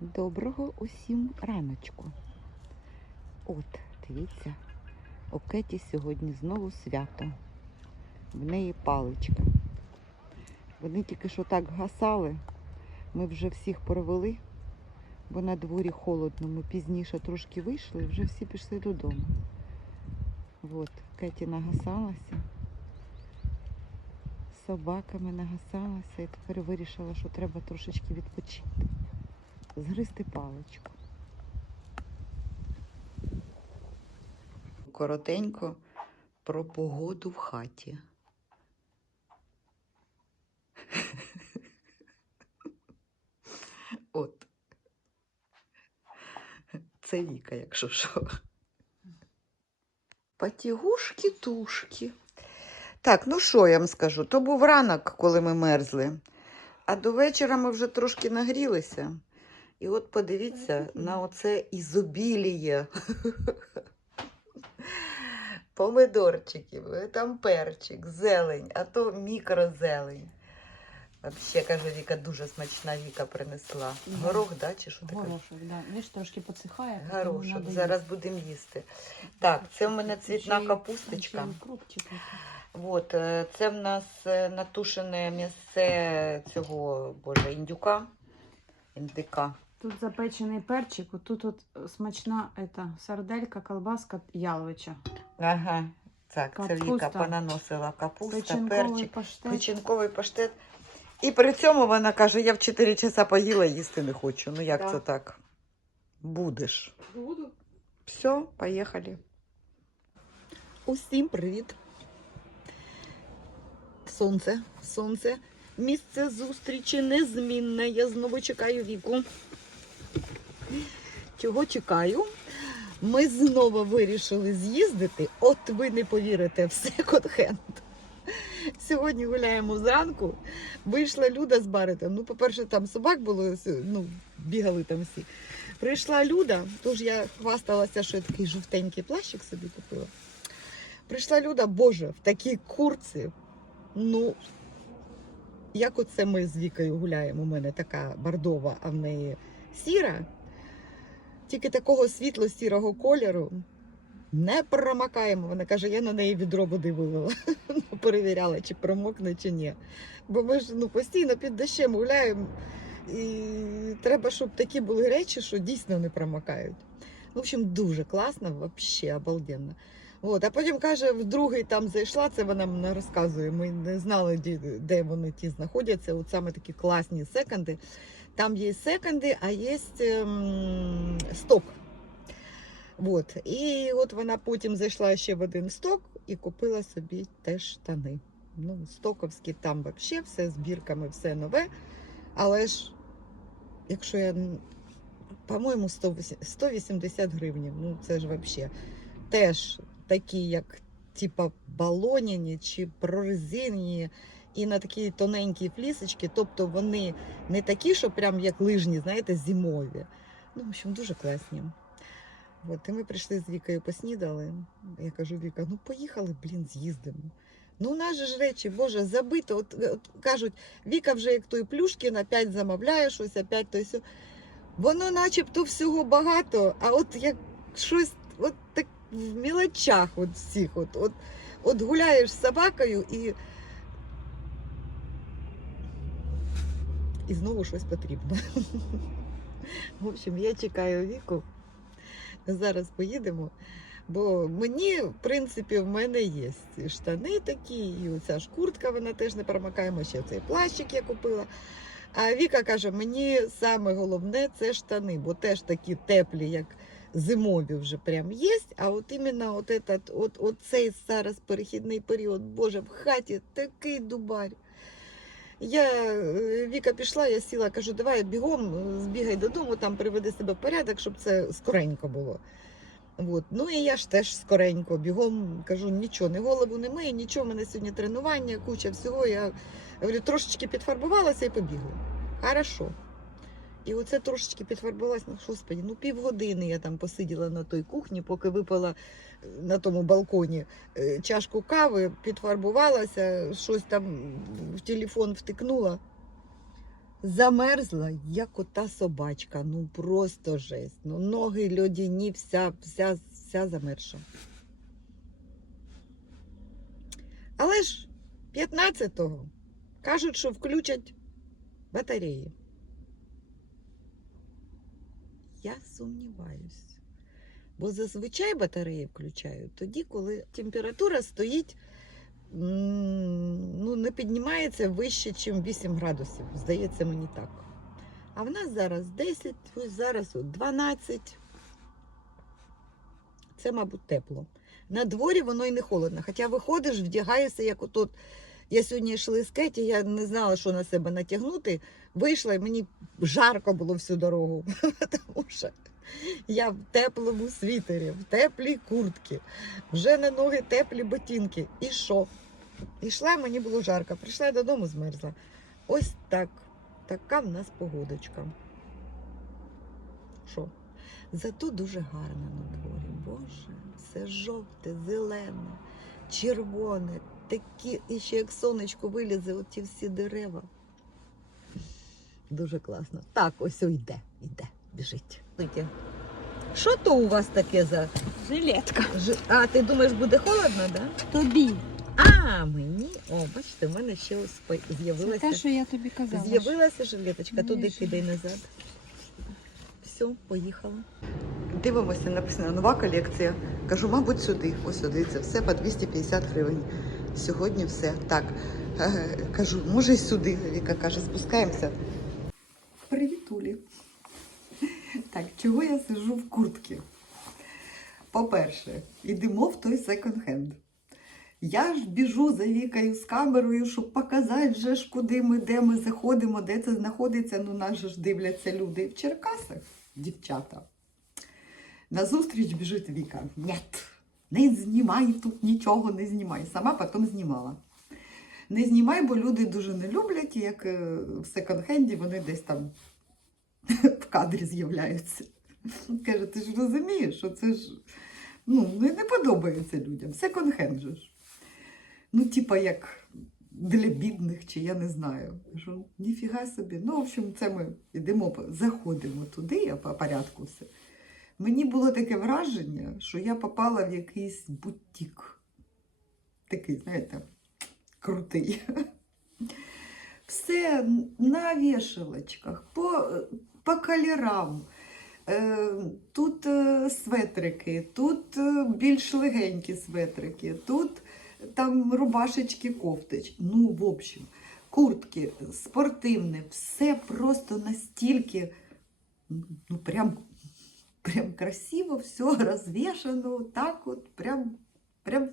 Доброго усім раночку. От, дивіться, у Кеті сьогодні знову свято. В неї паличка. Вони тільки що так гасали. Ми вже всіх провели, бо на дворі холодно. Ми пізніше трошки вийшли і вже всі пішли додому. От, Кеті нагасалася. Собаками нагасалася і тепер вирішила, що треба трошечки відпочити згризти паличку. Коротенько про погоду в хаті. От. Це Віка, якщо що. Потягушки-тушки. Так, ну що я вам скажу? То був ранок, коли ми мерзли. А до вечора ми вже трошки нагрілися. І от подивіться на оце ізобіліє. Помидорчиків, е, там перчик, зелень, а то мікрозелень. Взагалі, каже Віка, дуже смачна Віка принесла. Горох, да, чи що таке? Горошок, да. Видиш, трошки тому Горошок. Зараз будемо їсти. Так, це в мене цвітна капусточка. ще. От, е, це в нас е, натушене м'ясе цього, боже, індюка. Індика. Тут запечений перчик, тут от смачна ета, сарделька, колбаска яловича. Ага. Так, це Віка понаносила капуста, Печінковий перчик, паштет. печінковий паштет. І при цьому вона каже, я в 4 часа поїла, їсти не хочу. Ну як Так. це так? Будеш. Буду. Все, поїхали. Усім привіт. Сонце, сонце. Місце зустрічі незмінне. Я знову чекаю віку. Чого чекаю? Ми знову вирішили з'їздити. От ви не повірите, в секонд-хенд. Сьогодні гуляємо зранку. Вийшла Люда з Баритом. Ну, по-перше, там собак було, ну, бігали там всі. Прийшла Люда, тож я хвасталася, що я такий жовтенький плащик собі купила. Прийшла Люда, Боже, в такій курці. Ну, як оце ми з Вікою гуляємо, у мене така бордова, а в неї сіра, тільки такого світло-сірого кольору. Не промакаємо. Вона каже, я на неї відро води вилила. Ну, Перевіряла, чи промокне, чи ні. Бо ми ж ну, постійно під дощем гуляємо. І треба, щоб такі були речі, що дійсно не промокають. В общем, дуже класно, взагалі обалденно. От, а потім каже, в другий там зайшла, це вона мені розказує. Ми не знали, де вони ті знаходяться. От саме такі класні секонди. Там є секонди, а є ем, сток. От. І от вона потім зайшла ще в один сток і купила собі теж штани. Ну, стоковські там взагалі все з бірками, все нове. Але ж, якщо я, по-моєму, 180 180 гривень, ну це ж взагалі теж такі, як типа балоніні чи прорезинені, і на такі тоненькі флісочки. Тобто вони не такі, що прям як лижні, знаєте, зимові. Ну, в общем, дуже класні. От, і ми прийшли з Вікою поснідали. Я кажу, Віка, ну поїхали, блін, з'їздимо. Ну, у нас же ж речі, Боже, забито. От, от кажуть, Віка вже як той Плюшкін, опять замовляє щось, опять то все. Воно начебто всього багато, а от як щось от так в мілочах от всіх. От, от, от гуляєш з собакою і. І знову щось потрібно. В общем, я чекаю віку. Зараз поїдемо. Бо мені, в принципі, в мене є штани такі, і оця ж куртка, вона теж не промокаємо, ще цей плащик я купила. А Віка каже, мені саме головне це штани, бо теж такі теплі, як зимові вже прям є. А от іменно от, этот, от, от цей зараз перехідний період, Боже, в хаті такий дубарь. Я е, Віка пішла, я сіла, кажу, давай бігом, е, збігай додому, там приведи себе в порядок, щоб це скоренько було. От. Ну і я ж теж скоренько бігом кажу, нічого, не голову не мию, нічого, в мене сьогодні тренування, куча всього. Я говорю, трошечки підфарбувалася і побігла. Хорошо. І оце трошечки підфарбувалася, ну, господі, ну півгодини я там посиділа на той кухні, поки випила е, на тому балконі е, чашку кави, підфарбувалася, щось там в телефон втикнула. Замерзла, як ота собачка. Ну просто жесть. Ну, ноги льодяні, вся, вся, вся замерша. Але ж 15-го кажуть, що включать батареї. Я сумніваюсь. Бо зазвичай батареї включають тоді, коли температура стоїть, ну, не піднімається вище, ніж 8 градусів. Здається мені так. А в нас зараз 10, ось зараз 12. Це, мабуть, тепло. На дворі воно і не холодно. Хоча виходиш, вдягаєшся, як отут. Я сьогодні йшла з Кеті, я не знала, що на себе натягнути. Вийшла і мені жарко було всю дорогу. Тому що я в теплому світері, в теплій куртці, вже на ноги теплі ботинки. І що? Ішла, мені було жарко. Прийшла додому, змерзла. Ось так. Така в нас погодочка. Що? Зато дуже гарно на дворі. Боже, все жовте, зелене, червоне, такі, і ще як сонечко вилізе, оті всі дерева. Дуже класно. Так, ось йде, йде, біжить. Що то у вас таке за. Жилетка. жи- А, ти думаєш, буде холодно, да? Тобі. А, мені. О, бачите, в мене ще ось по- Це те, з'явилася. що я тобі казала. З'явилася жилеточка, Ну, туди кидай назад. Все, поїхала. Дивимося, написано нова колекція. Кажу, мабуть, сюди. Ось сюди. Це все по 250 гривень. Сьогодні все. Так. е, Кажу, може й сюди. Віка каже, спускаємося. Привіт, Улі. Так, чого я сижу в куртці? По-перше, йдемо в той секонд-хенд. Я ж біжу за Вікою з камерою, щоб показати вже ж, куди ми, де ми заходимо, де це знаходиться. Ну, нас же ж дивляться люди в Черкасах, дівчата. Назустріч біжить Віка. Нет, не знімай тут нічого, не знімай. Сама потім знімала. Не знімай, бо люди дуже не люблять, як е, в секонд-хенді вони десь там в кадрі з'являються. Каже, ти ж розумієш, що це ж ну, не подобається людям. Секонд-хенд же ж. Ну, типа, як для бідних, чи я не знаю. Кажу, ніфіга собі. Ну, в общем, це ми йдемо, заходимо туди, я по порядку все. Мені було таке враження, що я попала в якийсь бутік. Такий, знаєте, крутий. Все на вішалочках, по, по кольорам. Е, Тут е, светрики, тут е, більш легенькі светрики, тут там рубашечки, кофточки. Ну, в общем, куртки, спортивне, все просто настільки, ну, прям, прям красиво, все розвішано, так от, прям, прям.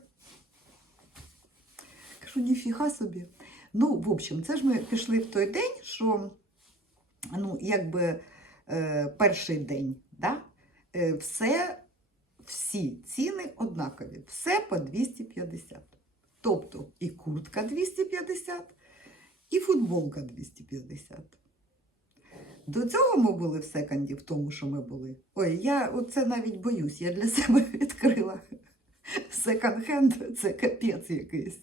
Кажу, ніфіга собі. Ну, в общем, це ж ми пішли в той день, що, ну, якби е, перший день, да? е, все, всі ціни однакові, все по 250. Тобто і куртка 250, і футболка 250. До цього ми були в секонді, в тому, що ми були. Ой, я оце навіть боюсь, я для себе відкрила. Секонд-хенд це капець якийсь.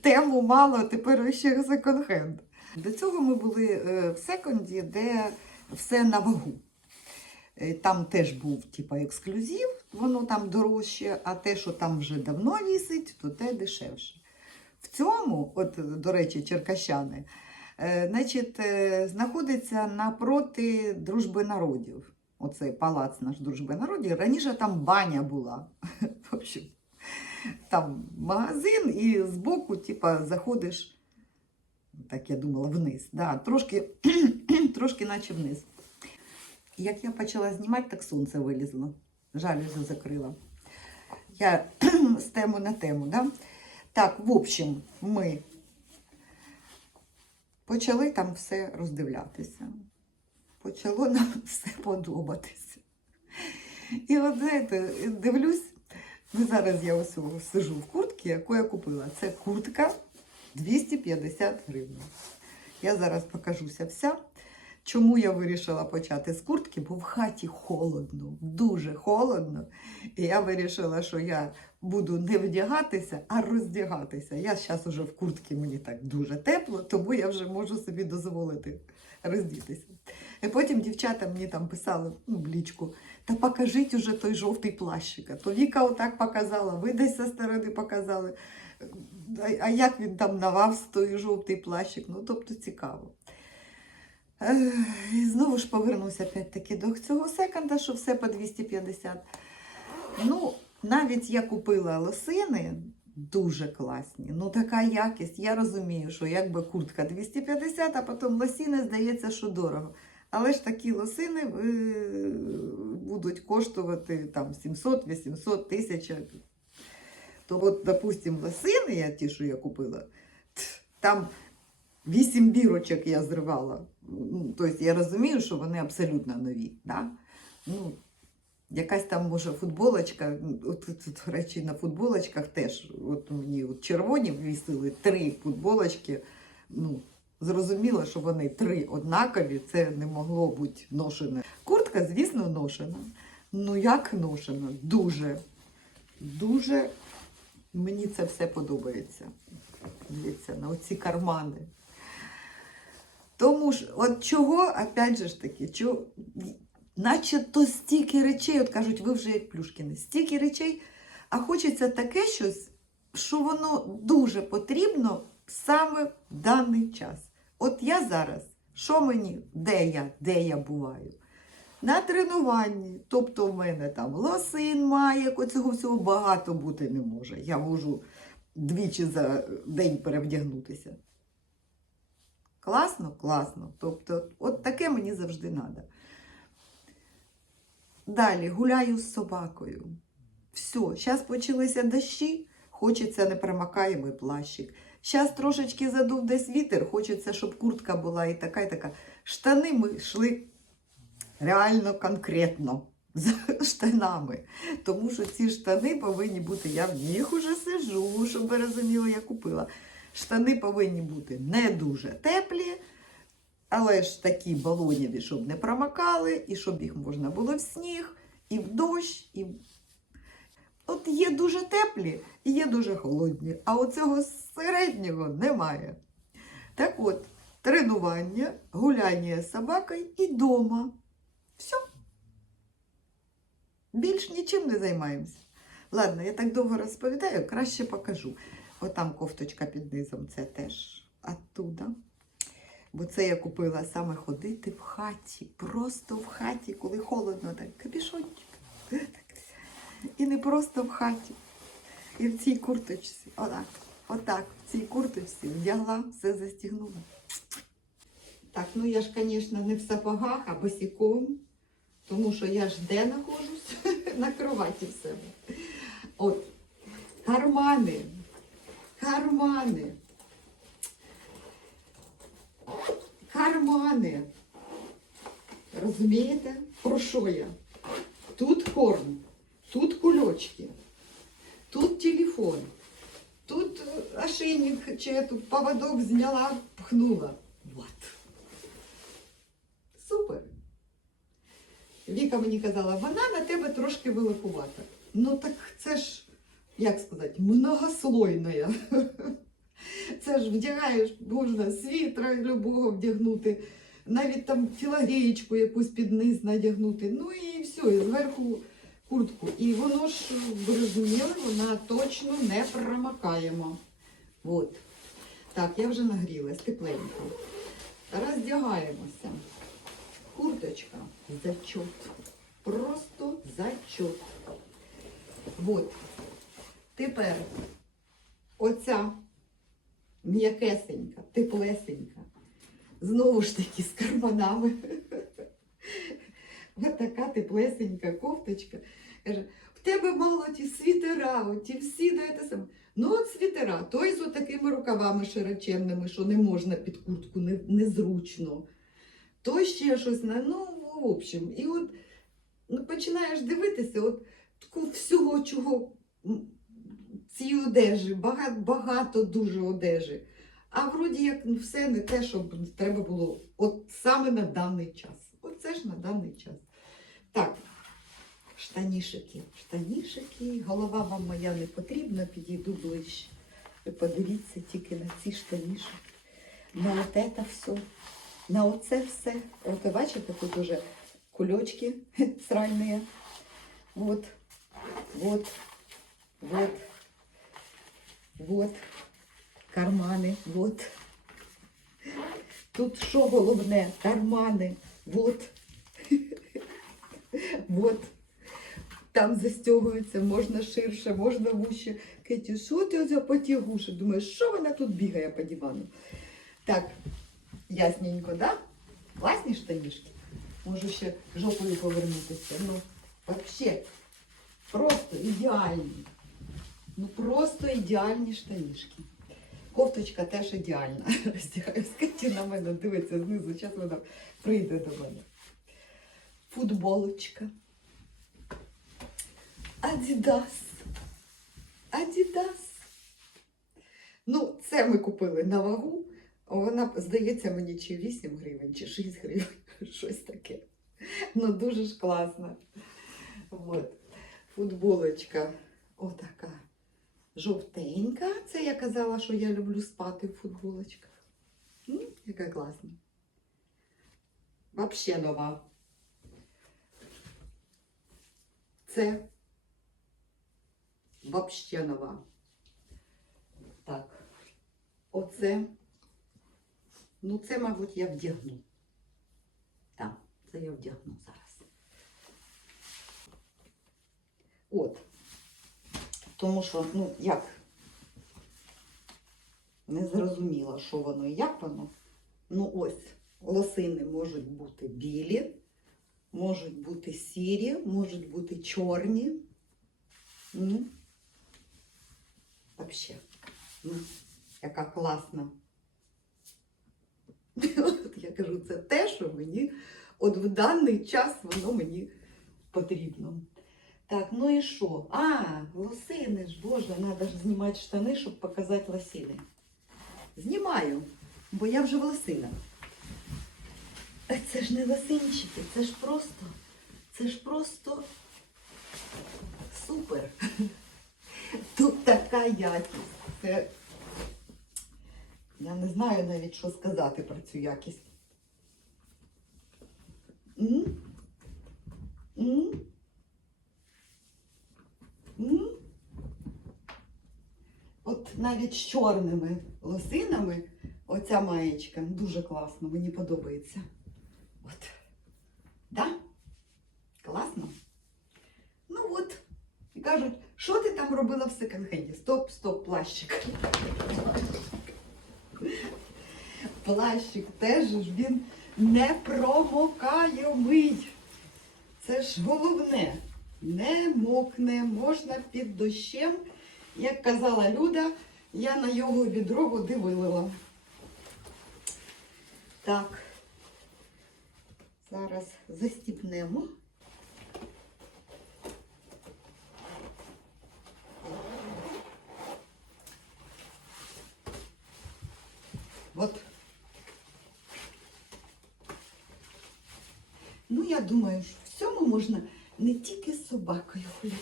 Тему мало, тепер ще секонд-хенд. До цього ми були е, в секонді, де все на вагу. Е, Там теж був типа, ексклюзив, воно там дорожче, а те, що там вже давно вісить, то те дешевше. В цьому, от, до речі, черкащани, значить, е, знаходиться напроти дружби народів. Оцей палац наш дружби народів. Раніше там баня була. В общем, там магазин, і збоку, типа, заходиш, так я думала, вниз. Да, трошки, трошки наче вниз. Як я почала знімати, так сонце вилізло. Жалюзі закрила. Я з тему на тему, да? Так, в общем, ми почали там все роздивлятися. Почало нам все подобатися. І от знаєте, дивлюсь, ну зараз я ось сижу в куртці, яку я купила. Це куртка 250 гривень. Я зараз покажуся вся. Чому я вирішила почати з куртки? Бо в хаті холодно, дуже холодно. І я вирішила, що я буду не вдягатися, а роздягатися. Я зараз уже в куртці мені так дуже тепло, тому я вже можу собі дозволити роздітися. І потім дівчата мені там писали ну, в лічку, та покажіть уже той жовтий плащик. То Віка отак показала, ви десь зі сторони показали. А як він там навав той жовтий плащик? Ну, тобто цікаво. І знову ж повернуся опять-таки до цього секонда, що все по 250. Ну, навіть я купила лосини дуже класні. Ну, така якість. Я розумію, що якби куртка 250, а потім лосини, здається, що дорого. Але ж такі лосини е, будуть коштувати там 700, 800, 1000. То от, допустим, лосини, я ті, що я купила, там 8 бірочок я зривала. Тобто я розумію, що вони абсолютно нові. Да? Ну, якась там, може, футболочка, от, тут, до речі, на футболочках теж, от мені от червоні ввісили три футболочки. Ну, зрозуміло, що вони три однакові, це не могло бути ношене. Куртка, звісно, ношена. Ну, як ношена? Дуже, дуже мені це все подобається. Дивіться, на оці кармани. Тому ж, от чого, опять же ж таки, чого, наче то стільки речей, от кажуть, ви вже як плюшкіни, стільки речей, а хочеться таке щось, що воно дуже потрібно саме в даний час. От я зараз, що мені, де я, де я буваю? На тренуванні, тобто в мене там лосин має, цього всього багато бути не може. Я можу двічі за день перевдягнутися. Класно? Класно. Тобто, от таке мені завжди треба. Далі гуляю з собакою. Все, зараз почалися дощі, хочеться непромокаємий плащик. Зараз трошечки задув десь вітер, хочеться, щоб куртка була і така, і така. Штани ми йшли реально конкретно з штанами. Тому що ці штани повинні бути, я в них уже сижу, щоб ви розуміли, я купила. Штани повинні бути не дуже теплі, але ж такі балонєві, щоб не промокали, і щоб їх можна було в сніг, і в дощ, і От є дуже теплі і є дуже холодні, а оцього середнього немає. Так от, тренування, гуляння з собакою і дома. Все. Більш нічим не займаємося. Ладно, я так довго розповідаю, краще покажу. Отам кофточка під низом, це теж оттуда. Бо це я купила саме ходити в хаті, просто в хаті, коли холодно, так капішончик. І не просто в хаті. І в цій курточці. Отак. Отак, в цій курточці вдягла, все застігнула. Так, ну я ж, звісно, не в сапогах, а босиком, тому що я ж де знаходжусь? На кроваті в себе. От, кармани. Кармани. Кармани. Розумієте, про що я? Тут корм. Тут кульочки, тут телефон, тут е, ошейник чи эту поводок зняла, пхнула. Вот. Супер. Віка мені казала, вона на тебе трошки великувата. Ну так це ж, як сказати, многослойна. Це ж вдягаєш, можна світра любого вдягнути, навіть там філагеєчку якусь під низ надягнути. Ну і все, і зверху куртку. І воно ж, ви вона точно не промокаємо. От. Так, я вже нагрілась, тепленько. Роздягаємося. Курточка зачот. Просто зачот. От. Тепер оця м'якесенька, теплесенька. Знову ж таки з карманами. Ось така теплесенька кофточка. В тебе мало ті світера, ті всі даєте саме. Ну, от світера, той з такими рукавами широченними, що не можна під куртку, не, незручно. То ще щось ну, в общем. І от ну, починаєш дивитися, от таку всього, чого цій одежі, багато, багато дуже одежі. А вроді як ну, все не те, що треба було от саме на даний час. Оце ж на даний час. Так, штанішики, штанішики. Голова вам моя не потрібна, підійду ближче. Ви подивіться тільки на ці штанішики. На от це все. На оце все. От ви бачите, тут уже кульочки сральні. Вот, вот, вот, вот, кармани, вот. Тут що головне? Кармани, вот. Вот. Там застягується, можна ширше, можна вуще. Кеті, що ти за потягуша? Думаєш, що вона тут бігає по дивану? Так, ясненько, да? Класні штанішки. Можу ще жопою повернутися. Ну, вообще, просто ідеальні. Ну, просто ідеальні штанішки. Кофточка теж ідеальна. Роздягаюсь, Кеті на мене дивиться знизу, зараз вона прийде до мене. Футболочка. Адідас. Адідас. Ну, це ми купили на вагу. Вона, здається, мені чи 8 гривень, чи 6 гривень, щось таке. Ну, дуже ж класно. От. Футболочка отака жовтенька. Це я казала, що я люблю спати в футболочках. М, яка класна. Вообще нова. Це вообще нова. Так. Оце. Ну, це, мабуть, я вдягну. Так, це я вдягну зараз. От. Тому що, ну, як? Не зрозуміла, що воно і як воно. Ну, ось, лосини можуть бути білі, можуть бути сірі, можуть бути чорні. Ну, Вообще. Ну, яка класна. От я кажу, це те, що мені от в даний час воно мені потрібно. Так, ну і що? А, лосини ж, боже, треба ж знімати штани, щоб показати лосини. Знімаю, бо я вже в лосинах. Це ж не лосинчики, це ж просто, це ж просто супер. Тут така якість. Це я не знаю навіть, що сказати про цю якість. М? М? От навіть з чорними лосинами оця маєчка дуже класно, мені подобається. От. Да? Класно? Ну от. І кажуть, що ти там робила в секонд-хенді? Стоп, стоп, плащик. Плащик теж ж він не промокаємий. Це ж головне. Не мокне, можна під дощем. Як казала Люда, я на його відро води вилила. Так. Зараз застіпнемо. От. Ну, я думаю, що в цьому можна не тільки з собакою гуляти.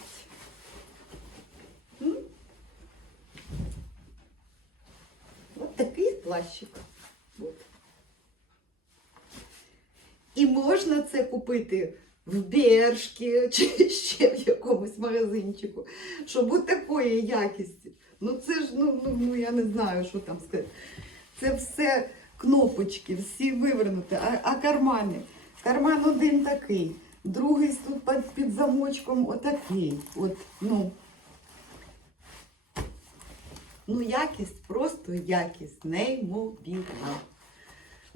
М? От такий плащик. От. І можна це купити в Бершки чи ще в якомусь магазинчику, щоб от такої якісті. Ну це ж, ну, ну, ну я не знаю, що там сказати. Це все кнопочки, всі вивернуті, а, а кармани. Карман один такий, другий тут під, під замочком отакий. От, ну. ну, якість, просто якість, неймовірна.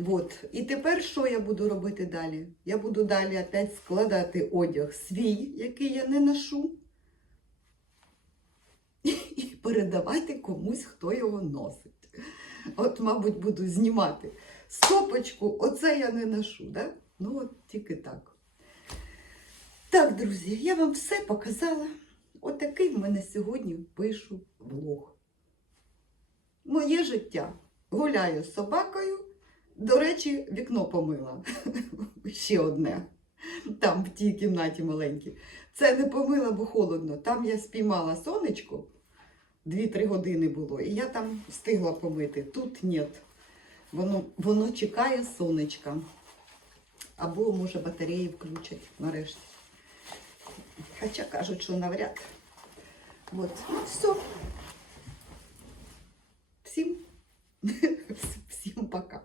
От. І тепер що я буду робити далі? Я буду далі опять складати одяг свій, який я не ношу, і передавати комусь, хто його носить. От, мабуть, буду знімати стопочку, оце я не ношу, да? Ну, от тільки так. Так, друзі, я вам все показала. Отакий в мене сьогодні пишу влог. Моє життя гуляю з собакою. До речі, вікно помила. Ще одне. Там в тій кімнаті маленькій. Це не помила, бо холодно. Там я спіймала сонечко. 2-3 години було, і я там встигла помити. Тут ні. Воно, воно чекає сонечка. Або, може, батареї включать нарешті. Хоча кажуть, що навряд. От, ну, все. Всім, всім пока.